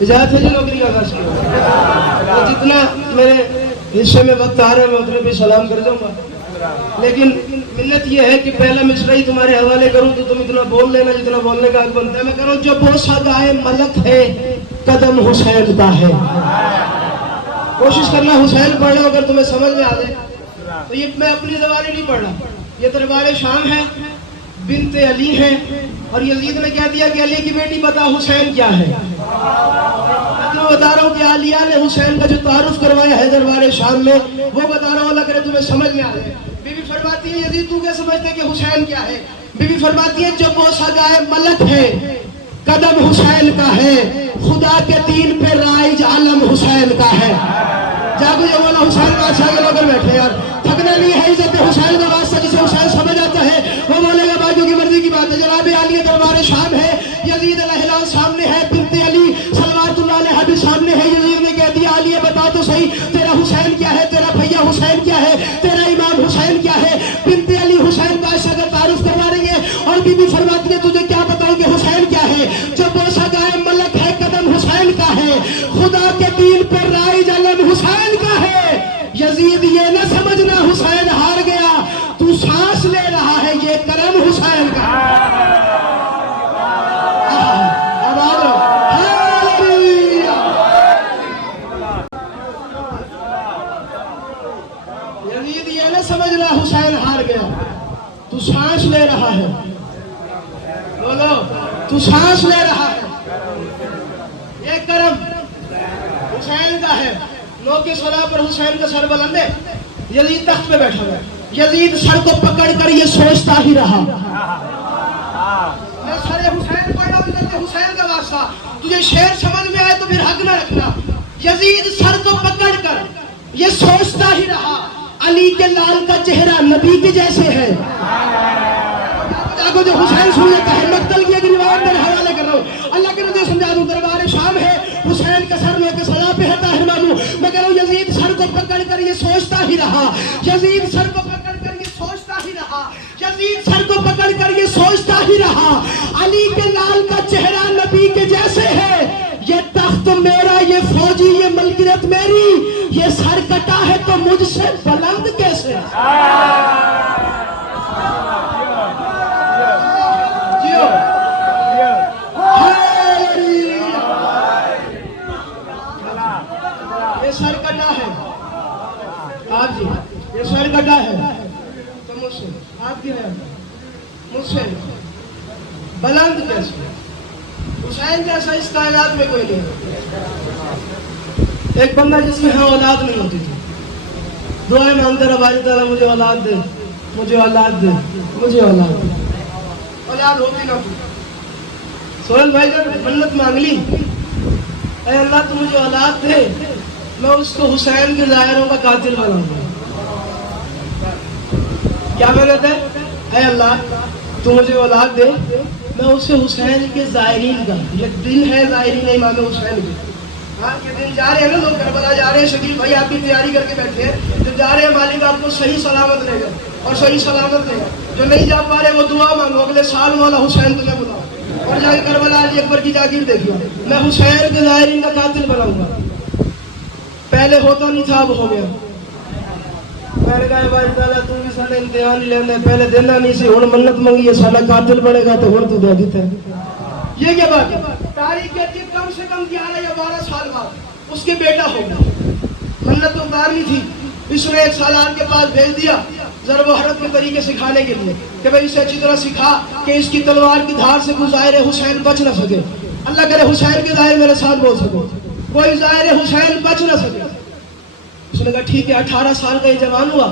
اجازت ہے جی نوکری کا آغاز کیا. اور جتنا میرے حصے میں وقت آ رہا ہے میں اتنے پہ سلام کر جاؤں گا. لیکن منت یہ ہے کہ پہلا مصرع ہی تمہارے حوالے کروں تو تم اتنا بول لینا جتنا بولنے کا حق بنتا ہے. میں کروں جو بوسہ گائے ملک ہے قدم حسین کا ہے. کوشش کرنا حسین پڑھ لو اگر تمہیں سمجھ میں آ جائے. تو یہ میں اپنی زبانی نہیں پڑھ رہا, یہ دربار شام ہے, بنت علی ہے, اور یزید نے کہہ دیا کہ علی کی بیٹی بتا حسین کیا ہے. میں بتا رہا ہوں کہ عالیہ نے حسین کا جو تعارف کروایا ہے دربار شام میں وہ بتا رہا ہوں, اللہ کرے تمہیں سمجھ میں آ جائے. بی بی فرماتی ہے یزید تو کیا سمجھتے کہ حسین کیا ہے؟ بی بی فرماتی ہے جو بوسہ گائے ملک ہے قدم حسین کا ہے, خدا کے دین پہ رائج علم حسین کا ہے. جاگو یہ مولا حسین بادشاہ کے لوگ بیٹھے یار, تھکنا نہیں ہے. عزت حسین کا واسطہ جسے حسین سمجھ آتا ہے وہ بولے گا باقیوں کی مرضی کی بات ہے. جناب عالیہ دربار شام ہے, یزید علیہ السلام سامنے ہے, بنت علی صلوات اللہ علیہ بھی سامنے ہے. یزید نے کہہ دیا عالیہ بتا تو صحیح تیرا حسین کیا ہے, تیرا بھیا حسین کیا ہے, تیرا امام حسین کیا ہے. بنت علی حسین بادشاہ کا تعارف کروا رہی ہے اور بی بی فرماتی ہے تجھے کیا بتاؤں کہ حسین کیا ہے؟ جو بوسہ گائے ملک ہے قدم حسین کا ہے, خدا کے دین پر رائج علم حسین کا ہے. یزید یہ نہ سمجھنا حسین ہار گیا, تو سانس لے رہا ہے یہ کرم حسین کا. یزید یہ نہ سمجھنا حسین ہار گیا, تو سانس لے رہا ہے. بولو تو سانس لے رہا ہے. یہ کرم حسین کا ہے. لوگ کے صلاح پر حسین کا سر بلند ہے. یزید تخت پہ بیٹھا ہے, یزید سر کو پکڑ کر یہ سوچتا ہی رہا میں سر حسین پڑھ رہا ہوں حسین کا واسطہ, تجھے شعر سمجھ میں آئے تو پھر حق نہ رکھنا. یزید سر کو پکڑ کر یہ سوچتا ہی رہا علی کے لال کا چہرہ نبی کے جیسے ہے. جو حسین سن لیتا ہے مقتل کی ایک روایت میں حوالے کر رہا ہوں, اللہ کے نبی سمجھا دوں. دربار شام ہے, حسین کا سر لے کے صلاح پہ ہے طاہر مامو. میں کہہ رہا ہوں یزید سر کو پکڑ کر یہ سوچتا ہی رہا, یزید سر کو پکڑ کر یہ سوچتا ہی رہا, یزید سر کو پکڑ کر یہ سوچتا ہی رہا علی کے لال کا چہرہ نبی کے جیسے ہے. یہ تخت میرا, یہ فوجی, یہ ملکیت میری, یہ سر کٹا ہے تو مجھ سے بلند کیسے؟ یہ سر کٹا ہے آپ جی, یہ سر کٹا ہے تو مجھ سے آپ کی ہے مجھ سے بلند کیسے؟ حسین جیسا اس کائنات میں کوئی نہیں. ایک بندہ جس کے ہاں اولاد نہیں ہوتی تھی, دعائیں مانگتے رہا باری تعالیٰ مجھے اولاد دے, مجھے اولاد دے, مجھے اولاد دے. اولاد ہوتی نہ تھی. سہیل بھائی جب منت مانگ لی, اے اللہ تو مجھے اولاد دے, میں اس کو حسین کے ظاہروں کا قاتل بناؤں گا. کیا محنت ہے؟ اے اللہ تو مجھے اولاد دے, میں اسے حسین کے ظاہرین کا, یہ دن ہے ظاہرین امام حسین کے. آج کے دن جا رہے ہیں نا لوگ کربلا جا رہے ہیں, شکیل بھائی آپ کی تیاری کر کے بیٹھے ہیں, جو جا رہے ہیں مالک آپ کو صحیح سلامت لے گا اور صحیح سلامت لے گا. جو نہیں جا پا رہے وہ دعا مانگو, اگلے سال مولا حسین تمہیں بلاؤ اور جا کے کربلا علی اکبر کی جاگیر دیکھیے. میں حسین کے ظاہرین کا قاتل بناؤں گا. پہلے ہوتا نہیں تھا, اب ہو گیا. میں نے کہا بھائی تعالیٰ تو بھی سارے امتحان ہی لینا ہے, پہلے دینا نہیں سی, ہوں منت منگی ہے, سارا قاتل بنے گا تو ہوں تو دے دیتا ہے. یہ کیا بات ہے؟ تاریخ کہتی ہے کم سے کم 11 یا 12 سال بعد اس کے بیٹا ہوگا. منت تو اتارنی تھی, اس نے ایک سالار کے پاس بھیج دیا ضرب و حرب کے طریقے سکھانے کے لیے کہ بھائی اسے اچھی طرح سکھا کہ اس کی تلوار کی دھار سے کوئی ظاہر حسین بچ نہ سکے. اللہ کرے حسین کے ظاہر میرے ساتھ بول سکو, کوئی ظاہر حسین بچ نہ سکے. اس نے کہا ٹھیک ہے. 18 سال کا یہ جوان ہوا,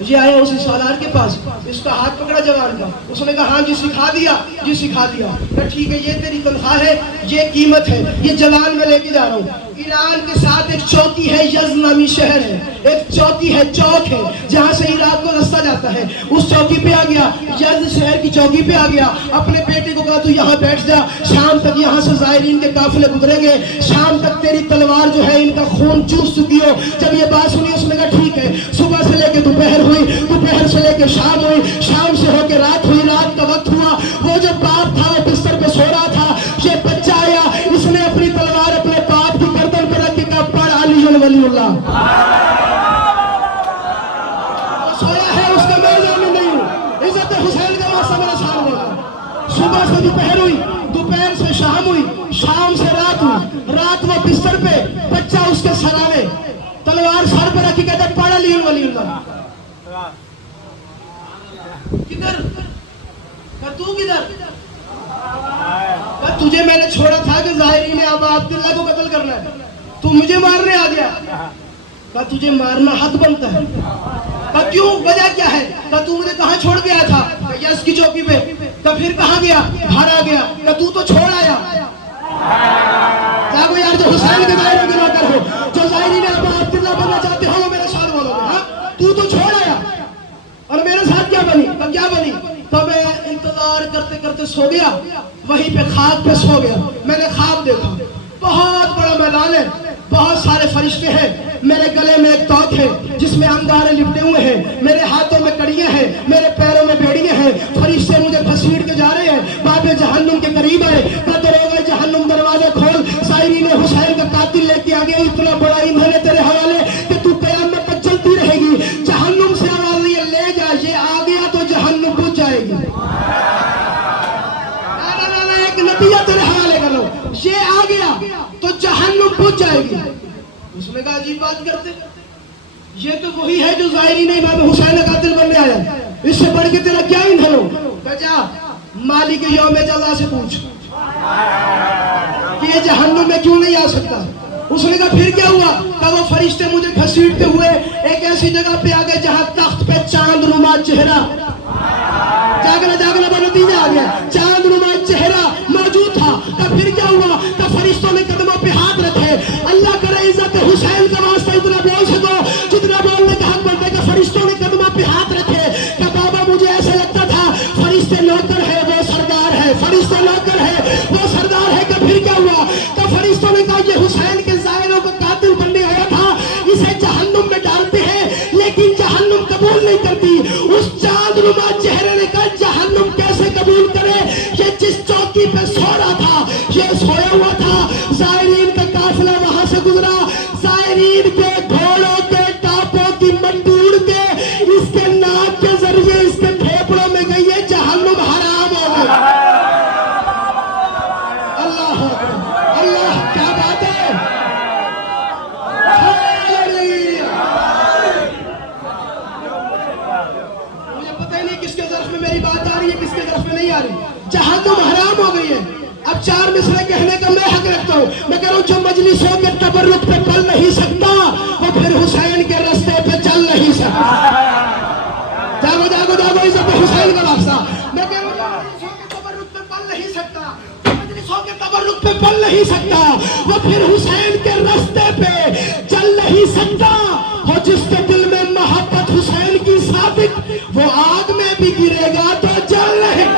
یہ آیا اسی سالار کے پاس, اس کا ہاتھ پکڑا جوان کا. اس نے کہا ہاں جی سکھا دیا, جی سکھا دیا. کہا ٹھیک ہے, یہ تیری تنخواہ ہے, یہ قیمت ہے, یہ جوان میں لے کے جا رہا ہوں. ایران کے ساتھ ایک چوکی ہے, یزد نامی شہر ہے, ایک چوکی ہے, چوک ہے جہاں سے عراق کو رستہ جاتا ہے. اس چوکی پہ آ گیا, یزد شہر کی چوکی پہ آ گیا. اپنے بیٹے کو کہا تو یہاں بیٹھ جا, شام تک یہاں سے زائرین کے قافلے گزریں گے, شام تک تیری تلوار جو ہے ان کا خون چوس چکی ہو. جب یہ بات سنی اس نے کہا ٹھیک ہے. صبح سے لے کے دوپہر ہوئی, دوپہر سے لے کے شام ہوئی, شام سے ہو کے رات ہوئی, رات کا وقت ہوا. وہ جو باپ تھا وہ بستر پہ سو رہا تھا, یہ بچہ آیا, اس نے اپنی تلوار اپنے صبح سے دوپہر ہوئی، دوپہر سے شام ہوئی، شام سے رات ہوئی، رات وہ بستر پہ، بچہ اس کے سرانے، تلوار سر پہ رکھی، کہتے پڑھ لی ولی اللہ. کدھر تو کدھر؟ تجھے میں نے چھوڑا تھا کہ ظاہرین ابا عبداللہ کو قتل کرنا ہے، تو مجھے مارنے آ گیا. کہا تجھے مارنا حق بنتا ہے. کہا کیوں، وجہ کیا ہے؟ کہا تو مجھے کہاں چھوڑ گیا تھا؟ کہا یس کی چوکی پہ. کہا پھر کہاں گیا؟ گھر آ گیا. کہا تو چھوڑ آیا. جاگو یار، جو حسین کے دائرے میں نوکر ہو، جو ظاہرین ابا عبداللہ بننا چاہتے ہو، وہ میرے ساتھ بولو گے. ہاں تو چھوڑ آیا. اور میرے ساتھ کیا بنی؟ کہا کیا بنی؟ تو میں انتظار کرتے کرتے سو گیا، وہیں پہ خواب پہ سو گیا. میں نے خواب دیکھا، بہت بڑا میدان ہے، بہت سارے فرشتے ہیں، میرے گلے میں ایک توق ہے جس میں انگارے لپٹے ہوئے ہیں، میرے ہاتھوں میں کڑیاں ہیں، میرے پیروں میں بیڑیاں ہیں. فرشتے مجھے گھسیٹ کے جا رہے ہیں، باب جہنم کے قریب آئے. دروگہ جہنم دروازے کھول، ظاہرین حسین کا قاتل لے کے آ گیا، اتنا بڑا ایندھن ہے تیرے حوالے کہ تو قیامت تک چلتی رہے گی. جہنم سے آواز یہ لے جا، یہ آ گیا تو جہنم بجھ جائے گی. ایک نتیجہ تیرے حوالے کرو، یہ آ گیا تو جہنم بجھ جائے گی. اس نے کہا عجیب بات کرتے، یہ تو وہی ہے جو ظاہرین امام حسین کا قاتل بننے آیا، اس سے بڑھ کے تیرا کیا ایندھن ہو؟ کہا جا مالک یوم جزا سے پوچھ کہ یہ جہنم میں کیوں نہیں آ سکتا. اس نے کہا پھر کیا ہوا؟ کہا وہ فرشتے مجھے گھسیٹتے ہوئے ایک ایسی جگہ پہ آ گئے جہاں تخت پہ چاند نما چہرہ، جاگنا نتیجہ آ گیا، چاند نما چہرہ موجود تھا. کہا پھر کیا ہوا؟ کہا فرشتوں نے قدموں پہ ہاتھ رکھے. اللہ کرے عزت حسین کا واسطہ اتنا بول سکو جتنا بولنے کا حق بنتا ہے کہ فرشتوں نے قدموں پہ ہاتھ رکھے. کہ بابا مجھے ایسا لگتا تھا فرشتے نوکر ہے وہ سردار ہے، فرشتے نوکر ہے وہ سردار ہے. کہ پھر کیا ہوا؟ کہ فرشتوں نے کہا یہ حسین کے زائروں کو قاتل بننے آیا تھا، اسے جہنم میں ڈالتے ہیں لیکن جہنم قبول نہیں کرتی. اس چاند نما چہرے نے کہا جہنم کیسے قبول کرے؟ یہ جس چوکی پہ سو رہا تھا یہ سویا ہوا تھا. زائرین کا قافلہ وہاں سے گزرا، زائرین کے گھوڑوں کے ٹاپوں کی منڈی اڑ کے اس کے ناک کے ذریعے اس کے پھیپڑوں میں گئی ہے، جہنم حرام ہو گئی. اللہ اللہ کیا بات ہے. مجھے پتہ ہی نہیں کس کے ظرف میں میری بات آ رہی ہے، کس کے ظرف میں نہیں آ رہی. جہنم حرام ہو گئی ہے. اب 4 مصرے کہنے کا میں حق رکھتا ہوں. میں کہہ رہا ہوں جو مجلسوں کے تبرک پہ پل نہیں سکتا وہ پھر حسین کے رستے پہ چل نہیں سکتا. جاگو جاگو جاگو عزت حسین کا واسطہ. میں کہہ رہا ہوں جو مجلسوں کے تبرک پہ پل نہیں سکتا، مجلسوں کے تبرک پہ پل نہیں سکتا، وہ پھر حسین کے رستے پہ چل نہیں سکتا. اور جس کے دل میں محبت حسین کی ثابت، وہ آگ میں بھی گرے گا تو جل نہیں.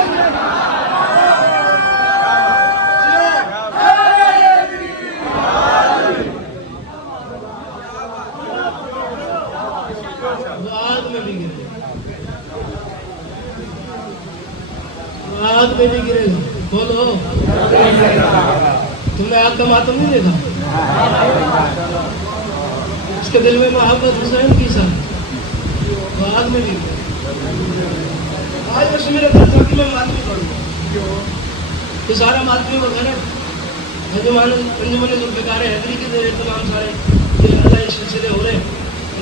آگ میں بھی گرے گا. بولو تم نے آگ کا ماتم نہیں دیکھا؟ اس کے دل میں محبت حسین کی ساتھ، وہ آگ میں بھی گرے. آج ویسے میرے دل تھا کہ میں ماتمی پڑھوں، تو سارا ماتمی وغیرہ انجمن ذوالفقار حیدری کے تمام سارے اللہ کے سلسلے ہو رہے ہیں.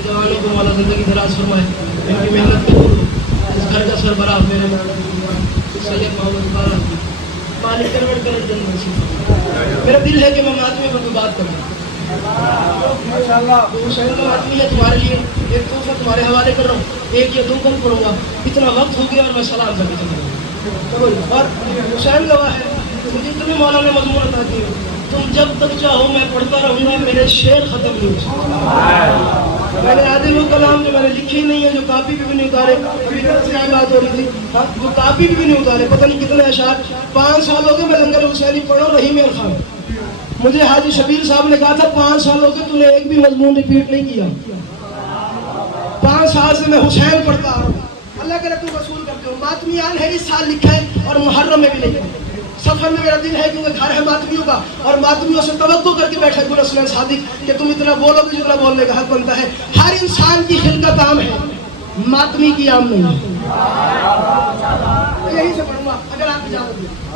جوانوں کو مولا زندگی دراز فرمائے، ان کی محنت قبول ہو. اس گھر کا سربراہ میرے سید محمد بارہ مالک کروڑ کروڑ جنم نصیب. میرا دل ہے کہ میں ماتمی پر کوئی بات کروں. حسین کا ماتمی ہے تمہارے لیے ایک تحفہ تمہارے حوالے کر رہا ہوں. ایک یا 2 کم پڑھوں گا، اتنا وقت ہو گیا اور میں سلام کر کے چلا گیا. اور حسین گواہ ہے، مجھے اتنے مولا نے مضمون عطا کیے، تم جب تک چاہو میں پڑھتا رہوں گا، میرے شعر ختم نہیں ہو سکتے. میں نے آدھے وہ کلام جو میں نے لکھی نہیں ہے، جو کاپی پہ بھی نہیں اتارے، ابھی سے کیا بات ہو رہی تھی، وہ کاپی پہ بھی نہیں اتارے، پتہ نہیں کتنے اشعار. 5 سال ہو گئے میں لنگر حسینی پڑھا رحیم خان. مجھے حاجی شبیر صاحب نے کہا تھا 5 سال ہو گئے تو نے ایک بھی مضمون ریپیٹ نہیں کیا. 5 سال سے میں حسین پڑھتا آ رہا ہوں. اللہ کے رسول وصول کرتے ہوں. ماتمیان ہے اس سال لکھا ہے اور محرم میں بھی لکھا ہے. سفر میں میرا دل ہے کیونکہ گھر ہے ماتمیوں کا، اور ماتمیوں سے توقع کر کے بیٹھا گل اسلم صادق کہ تم اتنا بولو گے جتنا بولنے کا حق بنتا ہے. ہر انسان کی خلقت عام ہے، ماتمی کی عام نہیں ہے. یہی سے پڑھوں گا اگر آپ اجازت دیں.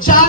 4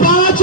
5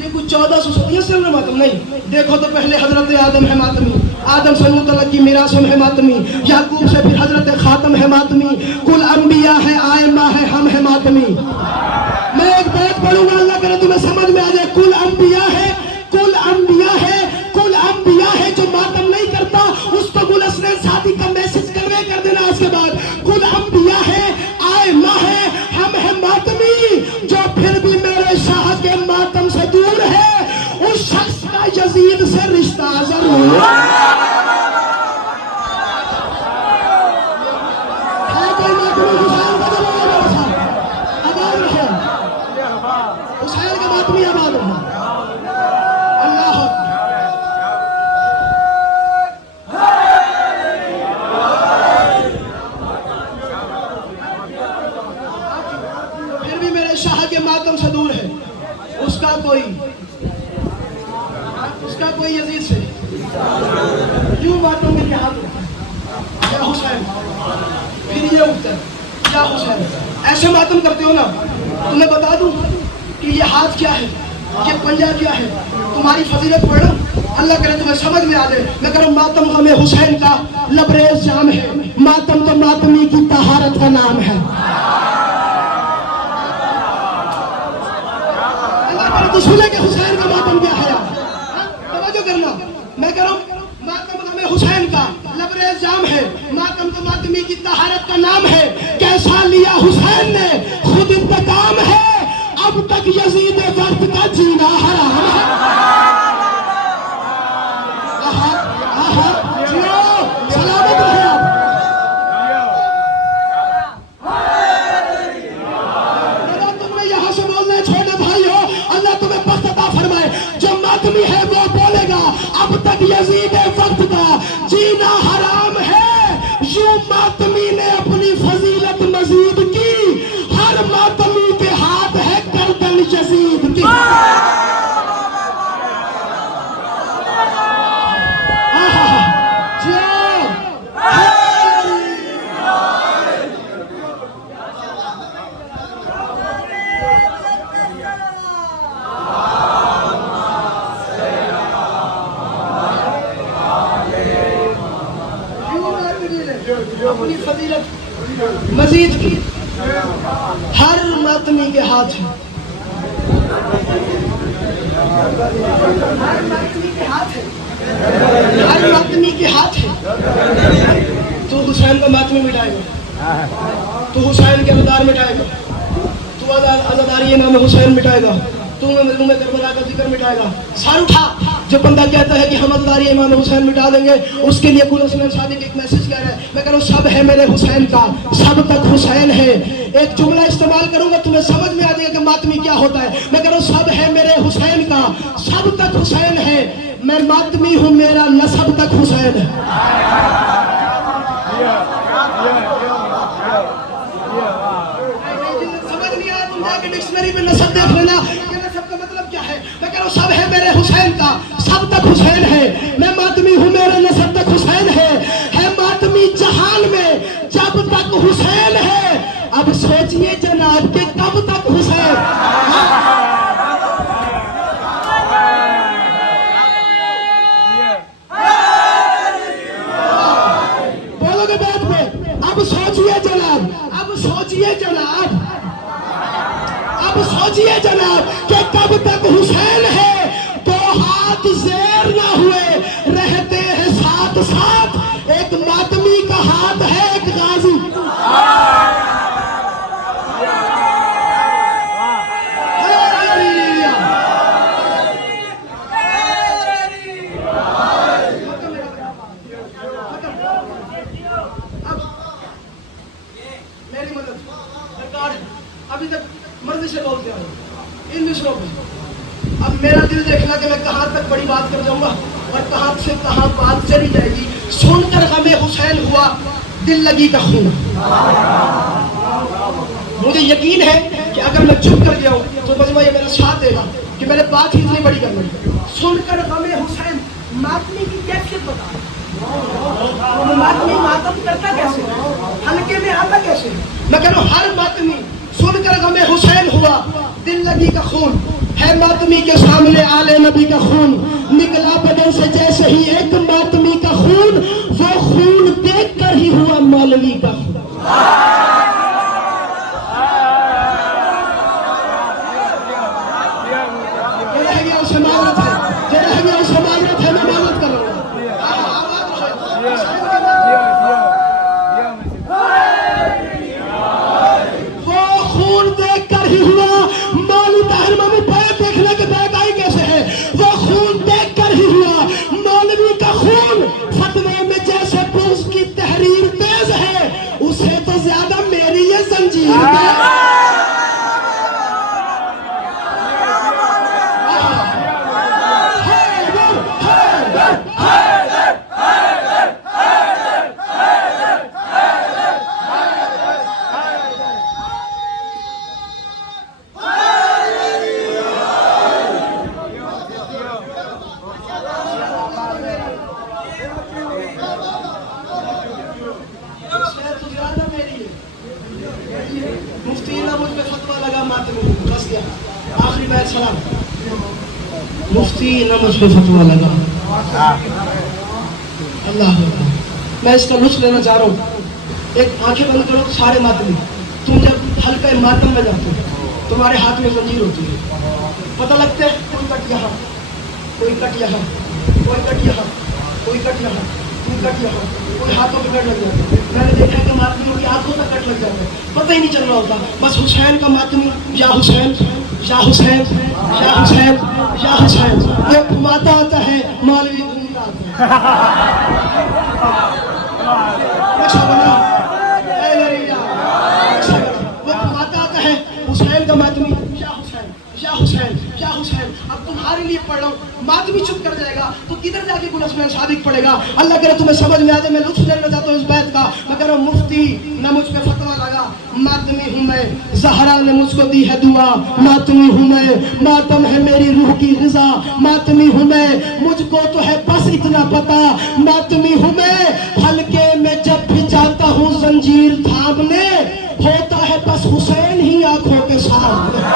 یہ کچھ 1400 سال میں ماتم نہیں. دیکھو تو پہلے حضرت آدم ہے ماتمی, آدم سے متعلق کی میراث ہے ماتمی, یعقوب سے پھر حضرت خاتم ہے ماتمی, کل انبیاء ہے, آئمہ ہے, ہم ہے ماتمی. میں ایک بیت پڑھوں گا, اللہ کرے تمہیں سمجھ میں آ جائے. کل انبیاء ہے, کل انبیاء ہے, کل انبیاء ہے. جو ماتم نہیں کرتا اس کو گل حسنین سعدی کا میسج کنوے کر دینا اس کے بعد. کل انبیاء ہے, آئمہ ہے, ہم ہے ماتمی. جو پھر بھی میرے شاہ کے ماتم سے دور ہے اس شخص کا یزید سے رشتہ ضرور ہے. کوئی ماتمی حسین کا دبا میرے ساتھ آباد رہے, حسین کا ماتمی آباد رہے. اللہ پھر بھی میرے شاہ کے ماتم سے دور ہے. اس کا کوئی یزید سے کیوں ماتم کے ہاتھ یا حسین, پھر یہ اٹھتا ہے یا حسین. ایسے ماتم کرتے ہو نا, تمہیں بتا دوں کہ یہ ہاتھ کیا ہے, یہ پنجہ کیا ہے. تمہاری فضیلت پڑھو, اللہ کرے تمہیں سمجھ میں آ جائے. میں کہہ رہا ہوں ماتم غم حسین کا لبریز جام ہے. ماتم تو ماتمی کی طہارت کا نام ہے. تو سنے کہ حسین کا ماتم کیا ہے, توجہ کرنا. میں کہہ رہا ہوں ماتم غم حسین کا لبریز جام ہے. ماتم تو ماتمی کی طہارت کا نام ہے. کیسا لیا حسین نے خود انتقام ہے, اب تک یزید وقت کا جینا حرام ہے. سلامت رہے آپ. تم نے یہاں سے بولنا چھوٹے بھائی ہو, اللہ تمہیں بخت عطا فرمائے. جو ماتمی ہے وہ بولے گا اب تک یزید وقت کا جینا حرام ہے. یوں ماتمی نے اپنی فضیلت مزید کی, ہر ماتمی کے ہاتھ ہے گردن یزید کی. اپنی فضیلت مزید کی, ہر ماتمی کے ہاتھ ہے. ہر ماتمی کے ہاتھ ہے, ہر ماتمی کے ہاتھ ہے. تو حسین کا ماتمی مٹائے گا, تو حسین کے عزادار مٹائے گا, تو عزاداری امام حسین مٹائے گا, تو میں کربلا کا ذکر مٹائے گا. سر اٹھا. جو بندہ کہتا ہے کہ ہم عزاداری امام حسین مٹا دیں گے, اس کے لیے گل حسنین سعدی ایک میسج کہہ رہا ہے. میں کہہ رہا ہوں سب ہے میرے حسین کا, سب تک حسین ہے. ایک جملہ استعمال کروں گا تمہیں سمجھ میں آ جائے گا کہ ماتمی کیا ہوتا ہے. میں کہہ رہا ہوں سب ہے میرے حسین کا, سب تک حسین ہے. میں ماتمی ہوں, میرا نسب تک حسین ہے. سمجھ نہیں آیا تم جا کے ڈکشنری میں نسب دیکھ لینا کہ نسب کا مطلب کیا ہے. میں کہہ رہا ہوں سب ہے میرے حسین کا, سب تک حسین ہے. میں ماتمی ہوں, میرا نسب تک حسین ہے. ماتمی جہان میں جب تک حسین ہے. اب سوچئے جناب کہ کب تک حسین. بولو گے بیت پہ, اب سوچئے جناب, اب سوچئے جناب, اب سوچئے جناب کہ کب تک حسین ہے. دو ہاتھ زیر نہ ہوئے رہتے ہیں ساتھ ساتھ, ایک ماتمی کا ہاتھ ہے, ایک غازی. میری مدد سرکار ابھی تک مرضی سے بولتے ہیں ان مصروں میں. اب میرا دل دیکھنا کہ میں کہاں تک بڑی بات کر جاؤں گا اور کہاں سے کہاں بات چلی جائے گی. سن کر غم حسین ہوا دل لگی کا خون. مجھے یقین ہے کہ اگر میں چپ کر گیا ہوں تو مجمع یہ میرا ساتھ دے گا کہ میں نے بات ہی اتنی بڑی کر لی. سن کر غم حسین, ماتمی کی کیفیت بتا. ماتمی ماتم کرتا کیسے, ہلکے میں آتا کیسے. میں کہہ رہا ہوں ہر ماتمی سن کر غم حسین ہوا دل لگی کا خون. ہے ماتمی کے سامنے آل نبی کا خون نکلا بدن سے جیسے ہی ایک ماتمی کا خون، وہ خون دیکھ کر ہی ہوا مولوی کا خون۔ جو رہ گیا اسے معذرت ہے، جو رہ گیا اسے معذرت ہے، میں معذرت کر رہا ہوں۔ وہ خون دیکھ کر ہی ہوا مولوی طاہر محمود بھائی، دیکھنے کے بیکائی کیسے ہے، وہ خون دیکھ کر ہی ہوا مولوی کا خون۔ فتوے میں جیسے پولیس کی تحریر تیز ہے، اسے تو زیادہ میری یہ زنجیر ہے۔ مفتی نے مجھ پہ فتویٰ لگا ماتمی، بس گیا آخری بیت سلام۔ مفتی نے مجھ پہ فتویٰ لگا، اللہ اکبر، میں اس کا لطف لینا چاہ رہا ہوں۔ ایک آنکھیں بند کرو سارے ماتمی، تم جب حلقہ ماتم میں جاتے ہو تمہارے ہاتھ میں زنجیر ہوتی ہے، پتہ لگتا ہے کوئی کٹ یہاں، کوئی کٹ یہاں، کوئی کٹ یہاں، کوئی کٹ یہاں، کوئی کٹ یہاں، کوئی ہاتھوں پہ کٹ لگ جاتا ہے۔ میں نے دیکھا کہ ماتمیوں کی آنکھوں پہ کٹ لگ جاتا ہے، پتہ ہی نہیں چل رہا ہوتا، بس حسین کا ماتمی، یا حسین یا حسین یا حسین یا حسین، وہ گھماتا آتا ہے مولوی گھومتا آتا ہے، وہ گھماتا آتا ہے حسین کا ماتمی، یا حسین یا حسین یا حسین۔ اب تمہارے لیے پڑھ رہا ہوں، ماتمی چپ کر جائے گا تو کدھر جا کے گل عثمان صادق پڑھے گا؟ اللہ کرے تمہیں سمجھ میں آ جائے، میں لطف لینا چاہتا ہوں اس بیت کا۔ میں کہہ رہا ہوں مفتی نہ مجھ پہ فتویٰ لگا، ماتمی ہوں میں، زہرا نے مجھ کو دی ہے دعا، ماتمی ہوں میں، ماتم ہے میری روح کی غذا، ماتمی ہوں میں، مجھ کو تو ہے بس اتنا پتا، ماتمی ہوں میں، حلقے میں جب بھی جاتا ہوں زنجیر تھامنے، ہوتا ہے بس حسین ہی آنکھوں کے سامنے۔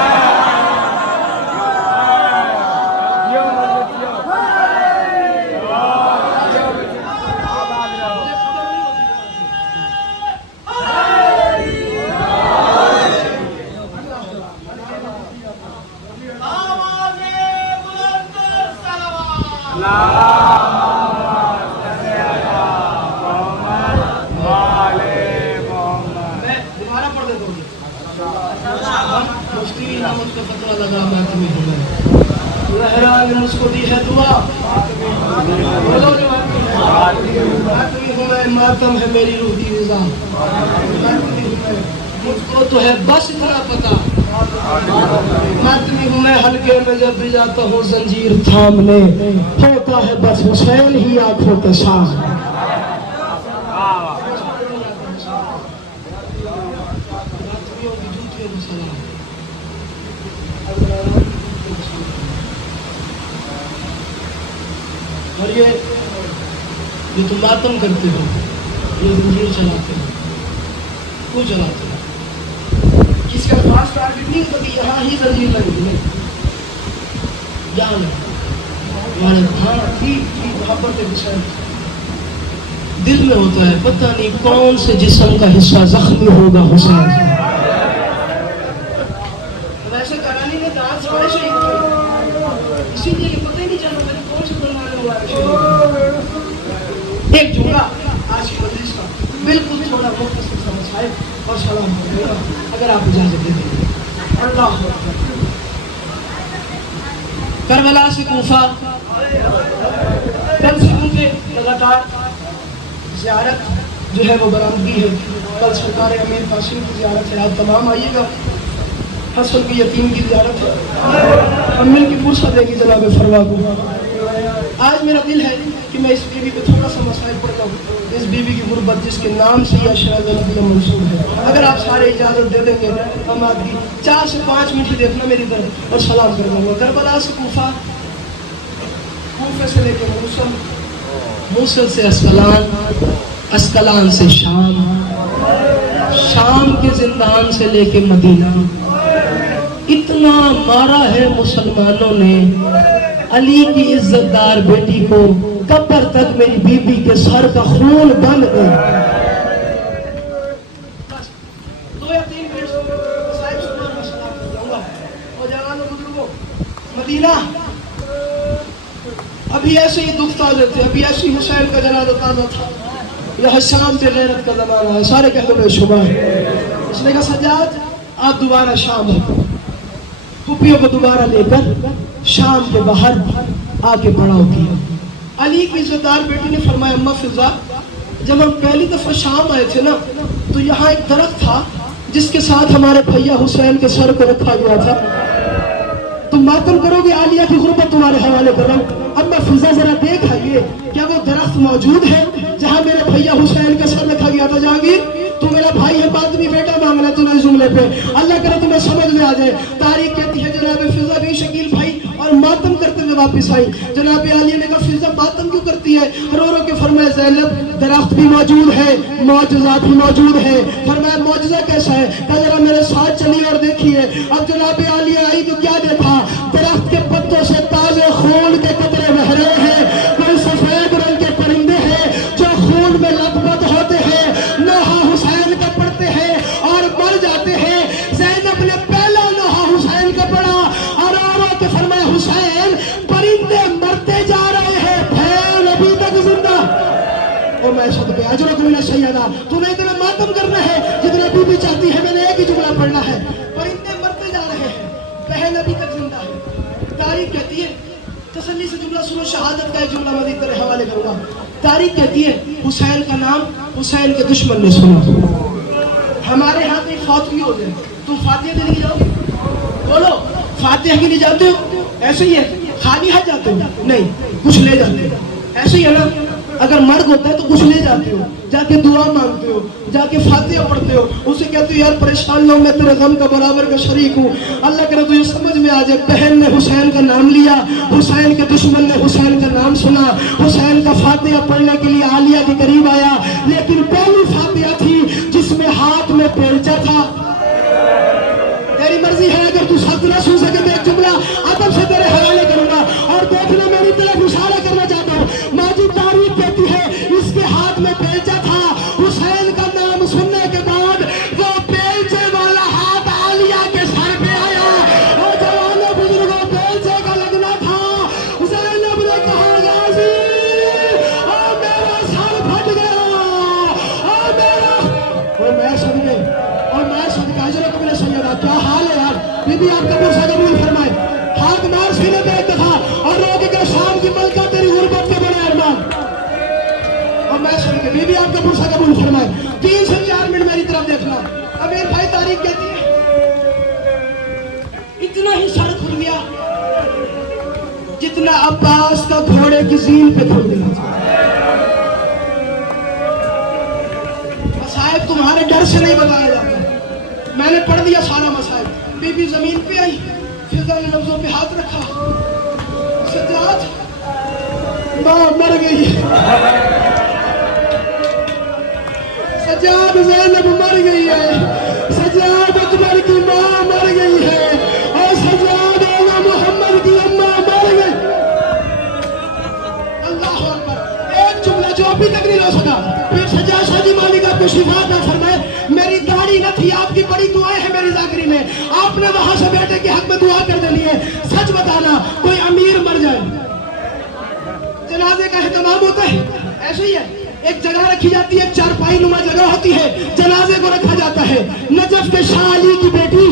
مفتی نے مجھ کو فتویٰ لگا، ماتمی ہوں میں، زہرا نے مجھ کو دی ہے دعا، ماتمی ہوں میں، ماتم ہے میری روح کی غذا، ماتمی ہوں میں، مجھ کو تو ہے بس اتنا پتا، ماتمی ہوں میں، حلقے میں جب بھی جاتا ہوں زنجیر تھامنے، ہوتا ہے بس حسین ہی آنکھوں کے سامنے۔ اور یہ جو تم ماتم کرتے ہو، یہ زنجیر چلاتے ہو، کیوں چلاتے ہو؟ کس کا خاص ٹارگٹ نہیں ہوتا کہ یہاں ہی زنجیر لگی ہے، جان ہے، ہاں ٹھیک محبت حسین دل میں ہوتا ہے، پتہ نہیں کون سے جسم کا حصہ زخمی ہوگا حسین سے۔ ویسے کرانی نے دانت سوڑے شہید کیے، اسی لیے کہ پتہ ہی نہیں چل رہا کون سے بنوانے ہوا ہے۔ ایک جملہ آج کی مجلس کا بالکل تھوڑا مختصر سا مسائل اور سلام ہو گا، اگر آپ اجازت دے دیں۔ اللہ کربلا سے کوفہ، کل سے کوفے لگاتار زیارت جو ہے وہ برآمدگی ہے، کل سرکار امیر قاسم کی زیارت ہے، آپ تمام آئیے گا، حسن کی یتیم کی زیارت ہے، ہم مل کی فرصت دے گی جناب فروا کو۔ آج میرا دل ہے کہ میں اس بیوی پہ تھوڑا سا مسائل پڑھتا ہوں، اس بیوی کی غربت جس کے نام سے یہ شہد نبی منصوب ہے۔ اگر آپ سارے اجازت دے دیں گے، ہم آپ کی 4 سے 5 منٹ دیکھنا میری طرف اور سلام کر دوں گا۔ کربلا سے کوفہ، کوفے سے لے کے موصل، موصل سے اسقلان، اسقلان سے شام، شام کے زندان سے لے کے مدینہ، اتنا اتنا مارا ہے مسلمانوں نے علی کی عزت دار بیٹی کو، قبر تک میری بی بی کے سر کا خون بن گیا۔ دو یا تین منٹ صاحب سنا میں سلام کر جاؤں گا۔ اور جوانوں بزرگوں، مدینہ ابھی ایسے ہی دکھ تازے تھے، ابھی ایسے ہی حسین کا جنازہ تازہ تھا۔ یہ شام پہ غیرت کا زمانہ ہے، سارے کہہ دو بے شبہ ہے۔ اس نے کہا سجاد آپ دوبارہ شام ہو، پھوپھیوں کو دوبارہ لے کر شام کے باہر آ کے پڑاؤ کیا۔ علی کی عزت دار بیٹی نے فرمایا اماں فضا، جب ہم پہلی دفعہ شام آئے تھے نا تو یہاں ایک درخت تھا جس کے ساتھ ہمارے بھیا حسین کے سر کو رکھا گیا تھا۔ تم ماتم کرو گے، عالیہ کی غربت تمہارے حوالے کر رہا ہوں۔ اماں فضا ذرا دیکھ آئیے کیا وہ درخت موجود ہے جہاں میرے بھیا حسین کا سر رکھا گیا تھا؟ جہانگیر تو میرا بھائی ہے، بعد میں بیٹا مانگنا تو نہیں جملے پہ، اللہ کرے تمہیں سمجھ میں آ جائے۔ تاریخ کہتی ہے جناب فضا بھی شکیل بھائی اور ماتم کرتے ہوئے واپس آئی۔ جناب عالیہ نے کہا فضا ماتم کیوں کرتی ہے؟ رو رو کے فرمایا زینب درخت بھی موجود ہے، معجزہ بھی موجود ہے۔ فرمایا معجزہ کیسا ہے؟ کہا ذرا میرے ساتھ چلیے اور دیکھیے۔ اب جناب عالیہ آئی تو کیا دیکھا؟ درخت کے پتوں سے تازے خون کے قطرے بہ رہے ہیں، کوئی سفید رنگ کے پرندے ہیں جو خون میں لبد ہوتے ہیں، نوحہ حسین کا پڑھتے ہیں اور مر جاتے ہیں۔ زینب نے پہلا نوحہ حسین کا پڑھا اور رو کے فرمایا حسین پرندے مرتے جا رہے ہیں، پھیل ابھی تک زندہ۔ او میں صدقے اجرکم من السیدہ، تمہیں اتنا ماتم کرنا ہے جتنا بی بی چاہتی ہے، میں نے ایک ہی جملہ پڑھنا ہے، پرندے مرتے جا رہے ہیں، بہن ابھی تک زندہ ہے۔ تاریخ کہتی ہے، تسلی سے جملہ سنو، شہادت کا ایک جملہ مزید تیرے حوالے کروں گا۔ تاریخ کہتی ہے حسین کا نام حسین کے دشمن نے سنا۔ ہمارے ہاں کہیں فوت بھی ہو جائے تم فاتحہ دینے کی جاؤ گے؟ بولو فاتحہ کے لیے جاتے ہو؟ ایسے ہی ہے خالی ہاتھ جاتے ہو؟ نہیں، کچھ لے جاتے ہو، ایسے ہی ہے نا؟ اگر مرگ ہوتا ہے تو کچھ لے جاتے ہو، جا کے دعا مانگتے ہو، جا کے فاتحہ پڑھتے ہو، اسے کہتے ہو یار پریشان نہ ہو، میں تیرے غم کا برابر کا شریک ہوں۔ اللہ کرے تو یہ سمجھ میں آ جائے، بہن نے حسین کا نام لیا، حسین کے دشمن نے حسین کا نام سنا، حسین کا فاتحہ پڑھنے کے لیے عالیہ کے قریب آیا، لیکن پہلی فاتحہ تھی جس میں ہاتھ میں بیلچہ تھا۔ تیری مرضی ہے، اگر تو سب نہ سن سکے تو ایک جملہ ادب سے تیرے حوالے کروں گا اور دیکھنا میری طرف اشارہ کرنا چاہتا ہوں۔ موجود تاریخ کہتی ہے اس کے ہاتھ میں بیلچہ تھا، حسین کا نام سننے کے بعد وہ بیلچے والا ہاتھ عالیہ کے سر پہ آیا۔ اور جوانوں بزرگوں بیلچے کا لگنا تھا، زینب نے کہا غازی اور میرا سر پھٹ گیا اور میرا میں صدقے اور میں صدقہ اجرکم من السیدہ۔ کیا حال ہے یار؟ بی بی آپ کا برسہ قبول فرمائے، ہاتھ مار سینے پہ ایک دفعہ اور رو کے کہ شام کی ملکہ تیری غربت کے بڑے ارمان۔ اور میں صدقے بی بی آپ کا برسہ قبول فرمائے۔ 3 سے 4 منٹ میری طرف دیکھنا۔ امیر بھائی تاریخ کہتی ہے اتنا ہی سر کھل گیا جتنا عباس کا گھوڑے کی زین پہ کھل گیا۔ مسائب تمہارے ڈر سے نہیں بتایا جاتا، میں نے پڑھ دیا سارا مسائب۔ بی بی زمین پہ آئی، فضا نے لفظوں پہ ہاتھ رکھا، سجاد ماں مر گئی، سجاد زینب مر گئی ہے، سجاد اکبر کی ماں مر گئی ہے اور سجاد اولا محمد کی اماں مر گئی۔ اللہ اکبر، ایک جملہ جو ابھی تک نہیں ہو سکا۔ پھر سجاد شاہ جی مالک آپ کو شفا عطا فرمائے، میری داڑھی نہ تھی، آپ کی بڑی دعائیں ہیں میری ذاکری میں، آپ نے وہاں سے بیٹے کے حق میں دعا کر دینی ہے۔ سچ بتانا کوئی امیر مر جائے جنازے کا اہتمام ہوتا ہے، ایسے ہی ہے، ایک جگہ رکھی جاتی ہے، 4 پائی نما جگہ ہوتی ہے، جنازے کو رکھا جاتا ہے۔ نجف کے شاہ علی کی بیٹی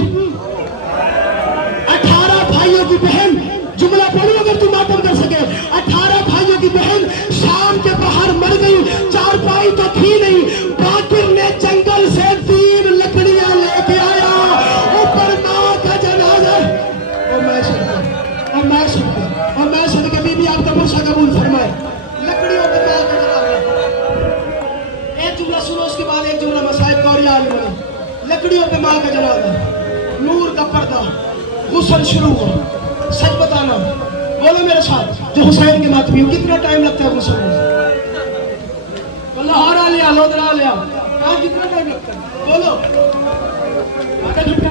18 بھائیوں کی بہن، جملہ پڑھو اگر تم ماتم کر سکے، 18 بھائیوں کی بہن شام کے باہر مر گئی، 4 پائی تو تھی نہیں، باقر نے جنگل سے 3 لکڑیاں لے کے آیا، اوپر ماں کا جنازہ اور میں صدقے بی بی آپ کا برسہ قبول فرمائے، لکڑیوں پہ ماں کا جنازہ۔ ایک جملہ سنو اس کے بعد ایک جملہ مسائب کا اور یاد میں، لکڑیوں پہ ماں کا جنازہ، نور کا پردہ، غسل شروع ہوا۔ سچ بتانا، بولو میرے ساتھ جو حسین کے ماتمی ہو، کتنا ٹائم لگتا ہے غسل میں؟ لاہور آ لیا، لودرا آ لیا، کہاں کتنا ٹائم لگتا ہے؟ بولو، آدھا گھنٹہ،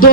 2